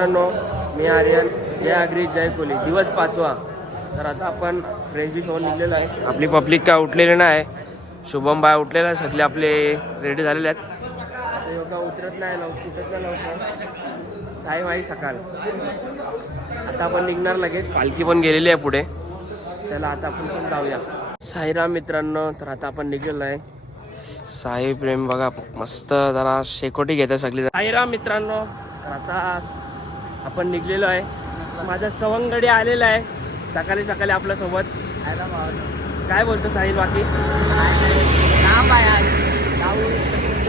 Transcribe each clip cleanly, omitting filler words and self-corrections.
मित्रांनो, मी आर्यन. जय आगरी जय कोली. दिवस 5वा. तर आता आपण फ्रेश डिश होऊन निघलेलो आहे. आपली पब्लिक काय उठलेली नाही. शुभम बाय उठलेला आहे. सगळे आपले रेडी झालेले आहेत. ते योगा उतरत नाही लवकर. साई माई सकाळ. आता आपण निघणार लगेच. पालखी पण गेलेली आहे पुढे. चला आता आपण पण जाऊया. साईराम मित्रांनो, तर आता आपण निघलेलो आहे. साई प्रेम बघा मस्त जरा शेकोटी घेते सगळी. साईराम मित्रांनो, आता आपण निघलेलो आहे. माझा सवंगडी आलेला आहे सकाळी सकाळी आपल्या सोबत. काय बोलतो साहिल? बाकी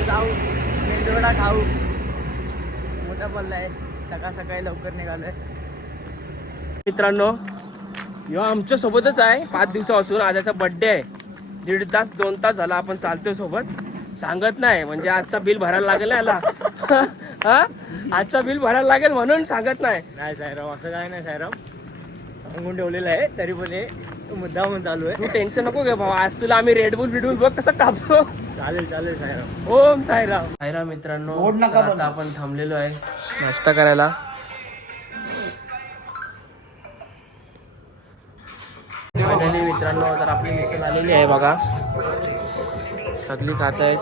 जाऊ खाऊ. मोठा पल्ला आहे. सकाळ सकाळी लवकर निघालोय. मित्रांनो, यो आमच्या सोबतच आहे 5 दिवसापासून. आजचा बर्थडे आहे. 1.5 तास 2 तास झाला आपण चालतोय सोबत. सांगत नाही म्हणजे आजचा बिल भरायला लागेल याला. हा, आजचा बिल भरायला लागेल म्हणून सांगत नाही. नाही सायराम, असं काय नाही सायराम. सांगून ठेवलेलं आहे तरी पण हे मुद्दा म्हणून चालू आहे. तू टेन्शन नको घे भाऊ. आज तुला आम्ही रेडबुल बिडबुल बघ कसं कापतो. चालेल चालेल सायराम. ओम साईराम. साईराम मित्रांनो, आता आपण थांबलेलो आहे नाश्ता करायला. फायनली मित्रांनो, तर आपली मिशन आलेली आहे बघा. सगळी खात आहेत.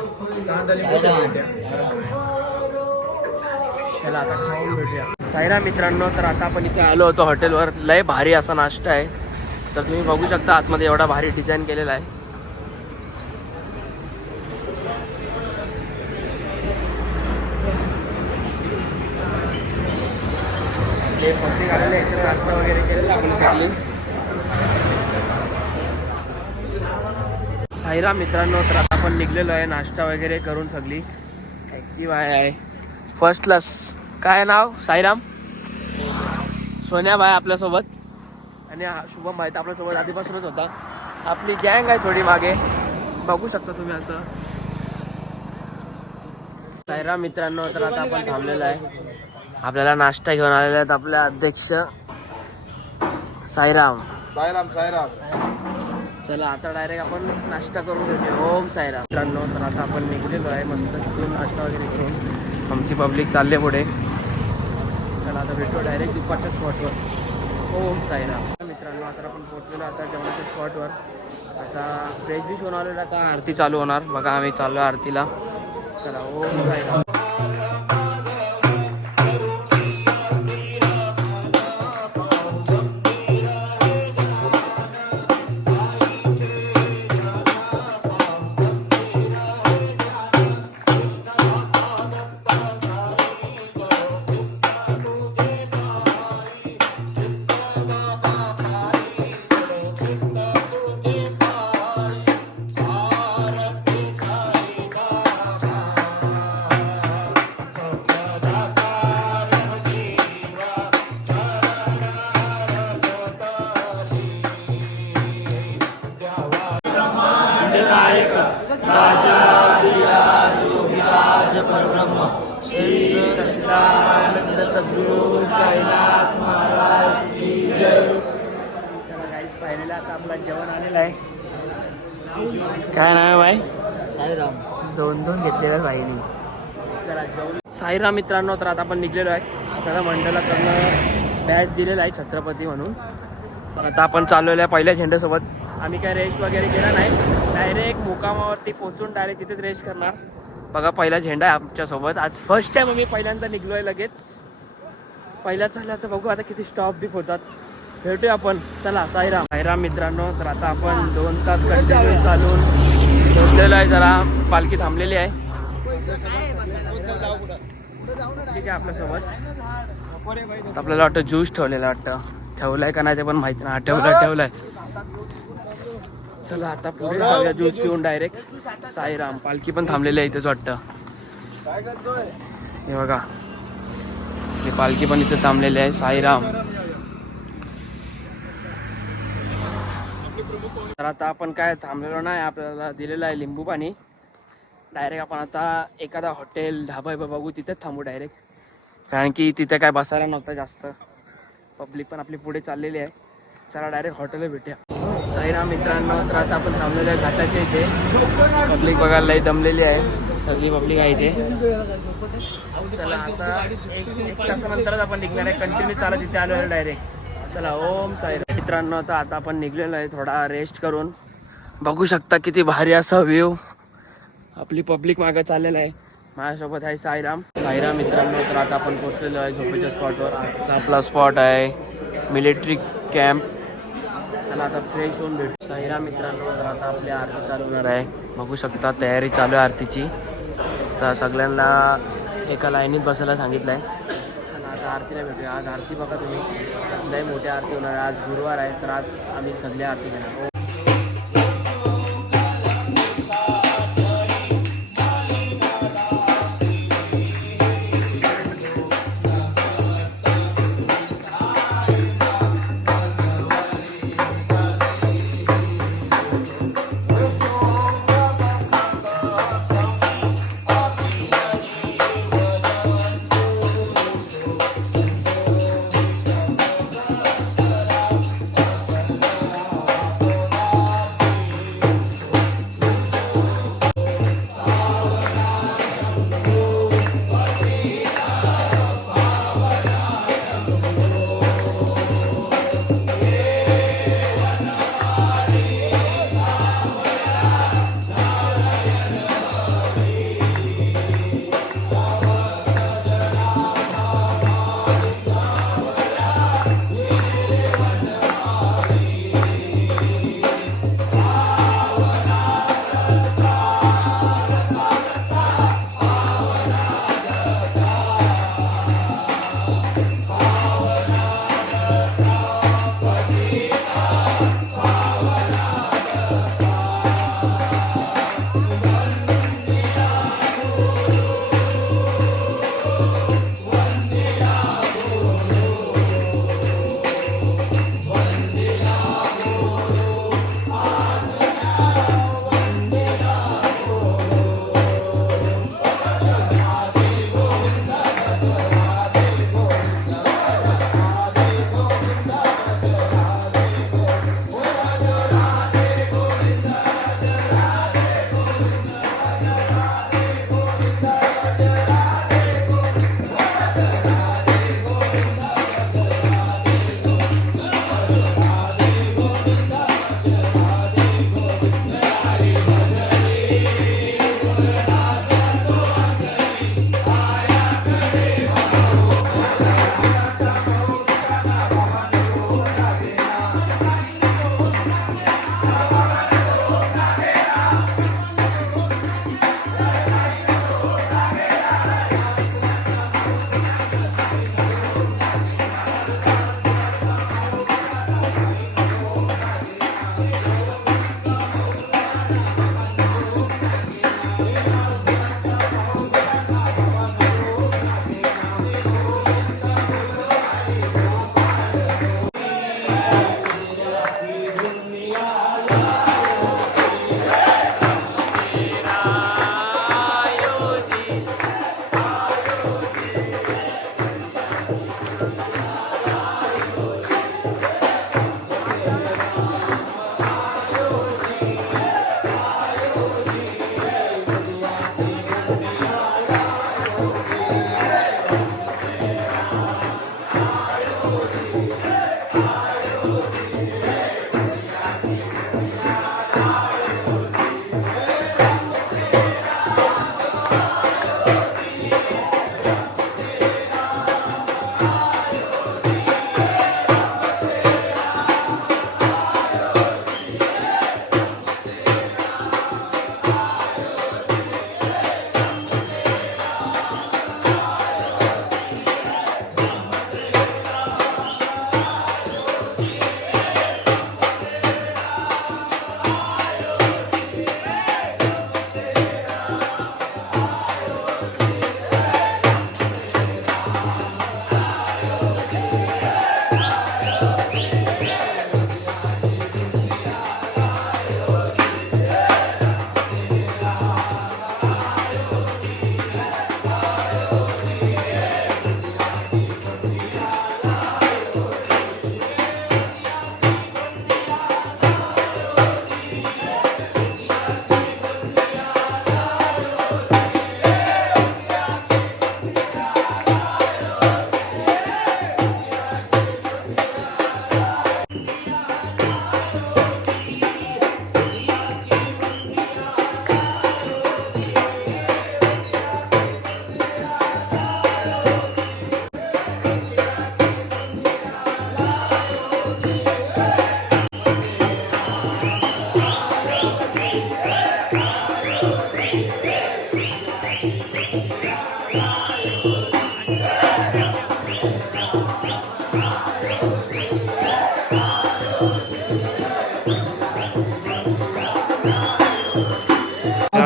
चला आता खाऊन भेटूया. साईराम मित्रांनो, तर आता आपण इथे आलो होतो हॉटेलवर. लय भारी असा नाश्ता आहे. तर तुम्ही बघू शकता आतमध्ये एवढा भारी डिझाईन केलेला आहे. हे पत्रिक आलेले इथे नाश्ता वगैरे केलेला आपण सगळी. साईराम मित्रांनो, तर आता आपण निघलेलो आहे नाश्ता वगैरे करून. सगळी ॲक्टिव्ह आहे. First class. काय नाव? साईराम. सोन्या भाई आपल्यासोबत आणि शुभम भाई तर आपल्यासोबत आधीपासूनच होता. आपली गँग आहे थोडी मागे, बघू शकता तुम्ही असं. साईराम मित्रांनो, तर आता आपण थांबलेलो आहे. आपल्याला नाश्ता घेऊन आलेले आहेत आपले अध्यक्ष साईराम. सायराम सायराम. चला आता डायरेक्ट आपण नाश्ता करून भेटू. ओम साईराम. मित्रांनो, तर आता आपण निघलेलो आहे मस्त तिथून नाश्ता वगैरे करून. आमची पब्लिक चालले पुढे. चला आता भेटू डायरेक्ट दुपारच्या स्पॉटवर. ओम साईराम. मित्रांनो, आता आपण पोहोचलेलो आता जेवणाच्या स्पॉटवर. आता फ्रेश डिश होऊन आलेलो. आता आरती चालू होणार बघा. आम्ही चाललो आरतीला. चला ओम साईराम. श्री सच्चिदानंद सद्गुरु साईनाथ महाराज की जय. चला गाईस, फायनली आता आपला जेवण आलेलं आहे. काय नाव आहे भाई? सायराम. 2-2 घेतलेल्या भाईनी. चला जेवण. साईराम मित्रांनो, तर आता आपण निघलेलो आहे. त्याला मंडळाकडनं बॅच दिलेला आहे छत्रपती म्हणून. तर आता आपण चाललेलो आहे पहिल्या झेंड्यासोबत. आम्ही काय रेस्ट वगैरे केला नाही. डायरेक्ट मुकामावरती पोचून डायरेक्ट तिथेच रेस्ट करणार. बघा पहिला झेंडा आहे आमच्यासोबत. आज फर्स्ट टाइम आम्ही पहिल्यांदा निघलो आहे लगेच. पहिला चालला तर बघू आता किती स्टॉप बिप होतात. भेटूया आपण. चला साईराम. साईराम मित्रांनो, तर आता आपण 2 तास कंटिन्यू चालून पोहोचलेलो आहे. जरा पालखी थांबलेली आहे. ठीक आहे आपल्यासोबत. आपल्याला वाटतं ज्यूस ठेवलेला वाटतं. ठेवलाय का नाही ते पण माहिती नाही. ठेवलाय. चला आता पुढे जाऊया ज्यूस पिऊन डायरेक्ट. साईराम. पालखी पण थांबलेली आहे इथेच वाटतं. हे बघा, ही पालखी पण इथे थांबलेली आहे. साईराम. तर आता आपण काय थांबलेलो नाही. आपल्याला दिलेलं आहे लिंबू पाणी. डायरेक्ट आपण आता एखादा हॉटेल ढाबा बघू, तिथेच थांबू डायरेक्ट. कारण की तिथे काय बसायला नव्हतं जास्त. पब्लिक पण आपली पुढे चाललेली आहे. चला डायरेक्ट हॉटेलला भेटूया. साईराम मित्रांनो, तर आता आपण थांबलेलो आहे घाटाच्या इथे. पब्लिक बघायला लई दमलेली आहे. सगळी पब्लिक आहे इथे. चला आता एक तासानंतरच आपण निघणार आहे. कंटिन्यू चालत इथे आलो आहे डायरेक्ट. चला ओम साईराम. मित्रांनो आता आपण निघलेलो आहे थोडा रेस्ट करून. बघू शकता किती भारी असा व्ह्यू. आपली पब्लिक मागं चाललेलं आहे. माझ्यासोबत आहे साईराम. मित्रांनो तर आता आपण पोहोचलेलो आहे झोपेच्या स्पॉटवर. आजचा आपला स्पॉट आहे मिलिटरी कॅम्प. चला आता फ्रेश होऊन भेटू. साईराम मित्रांनो तर आता आपली आरती चालू होणार आहे. बघू शकता तयारी चालू आहे आरतीची. तर सगळ्यांना एका लाईनीत बसायला सांगितलं आहे. चला आता आरतीला भेटूया. आज आरती बघा तुम्ही, लय मोठी आरती होणार आहे. आज गुरुवार आहे तर आज आम्ही सगळे आरती घेणार.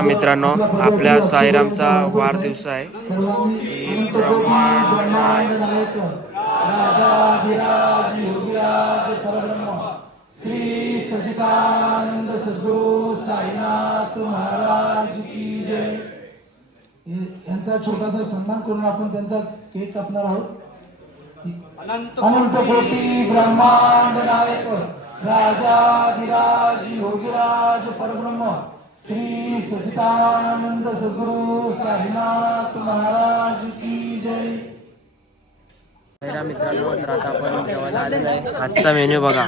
मित्रांनो, आपल्या साईरामचा वाढदिवस आहे. ही ब्रह्मांड नायक राजाधिराज योगीराज परब्रह्म श्री सच्चिदानंद सद्गुरु साईनाथ महाराज की जय. यांचा छोटासा सन्मान करून आपण त्यांचा केक कापणार आहोत. अनंत कोटी ब्रह्मांड नायक राजाधिराज योगीराज परब्रह्म श्री सच्चिदानंद सद्गुरु साईनाथ महाराज की जय. मित्रांनो, तर आता आपण जेवायला आलेलो आहे. आजचा मेन्यू बघा,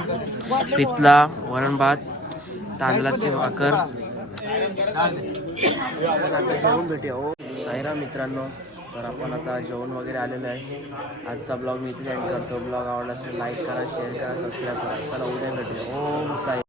पितला, वरण भात, तांदळाची भाकर. आता जेवण भेटूया. हो साईराम मित्रांनो, तर आपण आता जेवण वगैरे आलेलं आहे. आजचा ब्लॉग मी इथे एंड करतो. ब्लॉग आवडला असेल लाईक करा, शेअर करा, सबस्क्राईब करा. चला उद्या भेटूया. ओम साई.